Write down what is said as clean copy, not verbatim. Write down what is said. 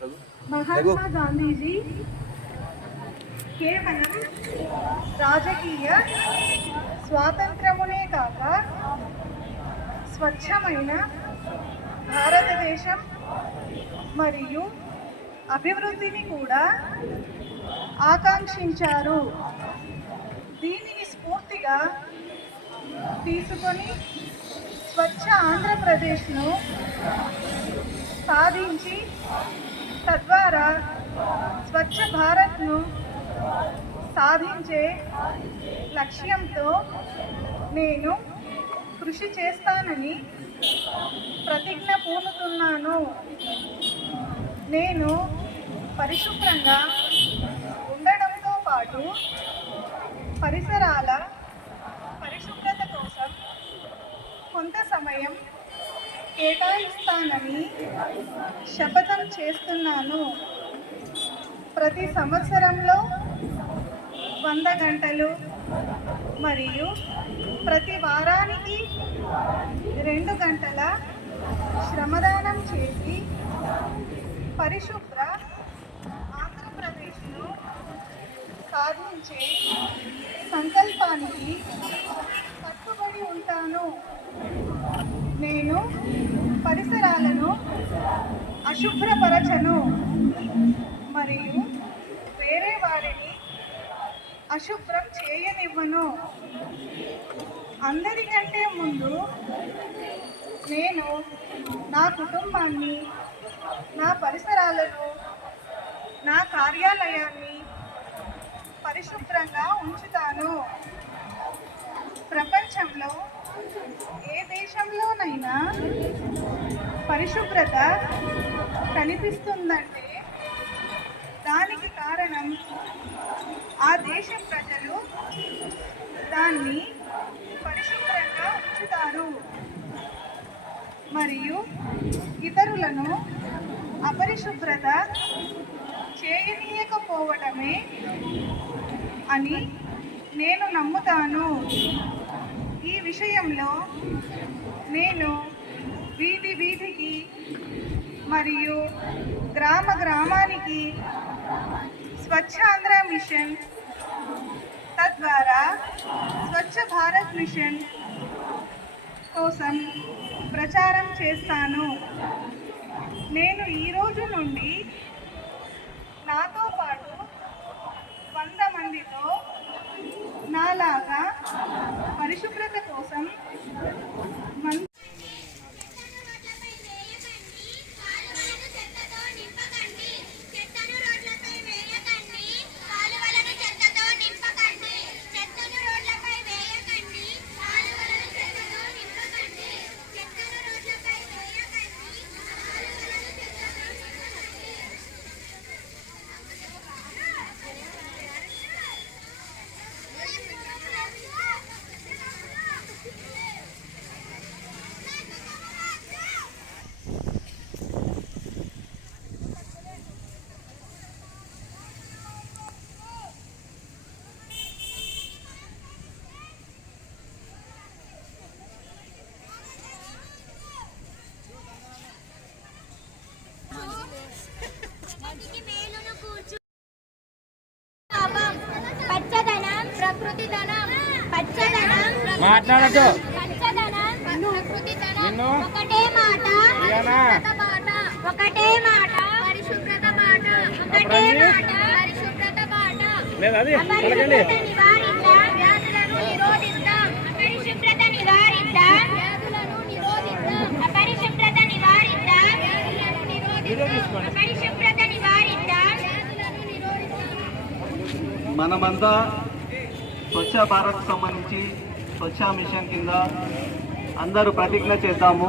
మహాత్మా గాంధీజీ కేవలం రాజకీయ స్వాతంత్రమునే కాక స్వచ్ఛమైన భారతదేశం మరియు అభివృద్ధిని కూడా ఆకాంక్షించారు. దీనిని స్ఫూర్తిగా తీసుకొని స్వచ్ఛ ఆంధ్రప్రదేశ్ను సాధించి తద్వారా స్వచ్ఛ భారత్ను సాధించే లక్ష్యంతో నేను కృషి చేస్తానని ప్రతిజ్ఞ పూనుతున్నాను. నేను పరిశుభ్రంగా ఉండడంతో పాటు పరిసరాల పరిశుభ్రత కోసం కొంత సమయం కేటాయిస్తానని శపథం చేస్తున్నాను. ప్రతి సంవత్సరంలో 100 గంటలు మరియు ప్రతి వారానికి 2 గంటల శ్రమదానం చేసి పరిశుభ్ర ఆంధ్రప్రదేశ్ను సాధించే సంకల్పానికి కట్టుబడి ఉంటాను. నేను పరిసరాలను అశుభ్రపరచను మరియు వేరే వారిని అశుభ్రం చేయనివ్వను. అందరికంటే ముందు నేను నా కుటుంబాన్ని, నా పరిసరాలను, నా కార్యాలయాన్ని పరిశుభ్రంగా ఉంచుతాను. ప్రపంచంలో ఏ దేశంలోనైనా పరిశుభ్రత కనిపిస్తుందంటే దానికి కారణం ఆ దేశ ప్రజలు దాన్ని పరిశుభ్రంగా ఉంచుతారు మరియు ఇతరులను అపరిశుభ్రత చేయనీయకపోవడమే అని నేను నమ్ముతాను. ఈ విషయంలో నేను వీధి వీధికి మరియు గ్రామ గ్రామానికి స్వచ్ఛ ఆంధ్ర మిషన్, తద్వారా స్వచ్ఛ భారత్ మిషన్ కోసం ప్రచారం చేస్తాను. నేను ఈరోజు నుండి నాతో పాటు 100 మందితో నాలాగా పరిశుభ్రత కోసం మాట్లాడద్దు. ఒకటే మాట పరిశుభ్రత మాట, ఒకటే మాట పరిశుభ్రత మాట. అపరిశుభ్రత నివారిద్దాం, వ్యాధులను నిరోధిద్దాం. అపరిశుభ్రత నివారిద్దాం, వ్యాధులను నిరోధిద్దాం. అపరిశుభ్రత నివారిద్దాం, వ్యాధులను నిరోధిద్దాం. అపరిశుభ్రత నివారిద్దాం, వ్యాధులను నిరోధిద్దాం. మనమంతా స్వచ్ఛ భారత్ సంబంధించి స్వచ్ఛ మిషన్ కింద అందరూ ప్రతిజ్ఞ చేద్దాము.